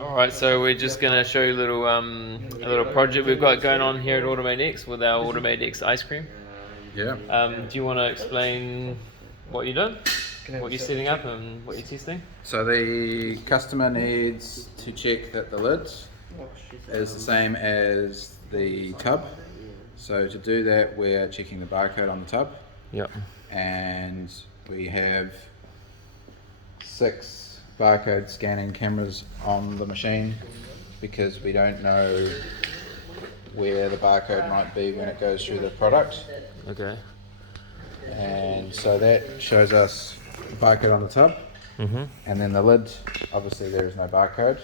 All right, so we're just gonna show you a little project we've got going on here at Automate X with our Automate X ice cream. Yeah. Do you want to explain what you're doing, what you're setting up, and what you're testing? So the customer needs to check that the lid is the same as the tub. So to do that, we're checking the barcode on the tub. Yep. And we have 6 barcode scanning cameras on the machine because we don't know where the barcode might be when it goes through the product. Okay. And so that shows us the barcode on the tub. Mhm. And then the lid, obviously there is no barcode.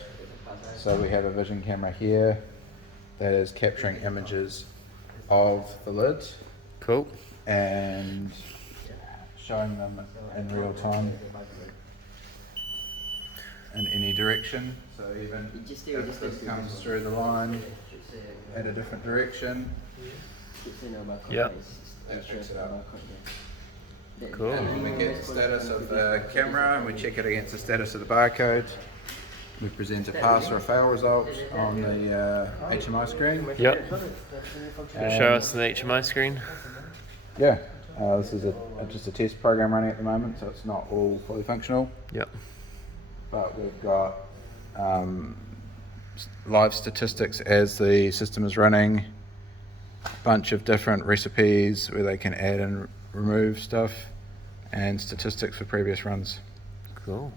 So we have a vision camera here that is capturing images of the lid Cool. and showing them in real time in any direction. So even if this comes through the line at a different direction, Yep. that tricks it up. Cool. And we get the status of the camera and we check it against the status of the barcode. We present a pass or a fail result on the HMI screen. Yep. Show us the HMI screen. Yeah, this is just a test program running at the moment, so it's not all fully functional. Yep. But we've got live statistics as the system is running, a bunch of different recipes where they can add and remove stuff, and statistics for previous runs. Cool.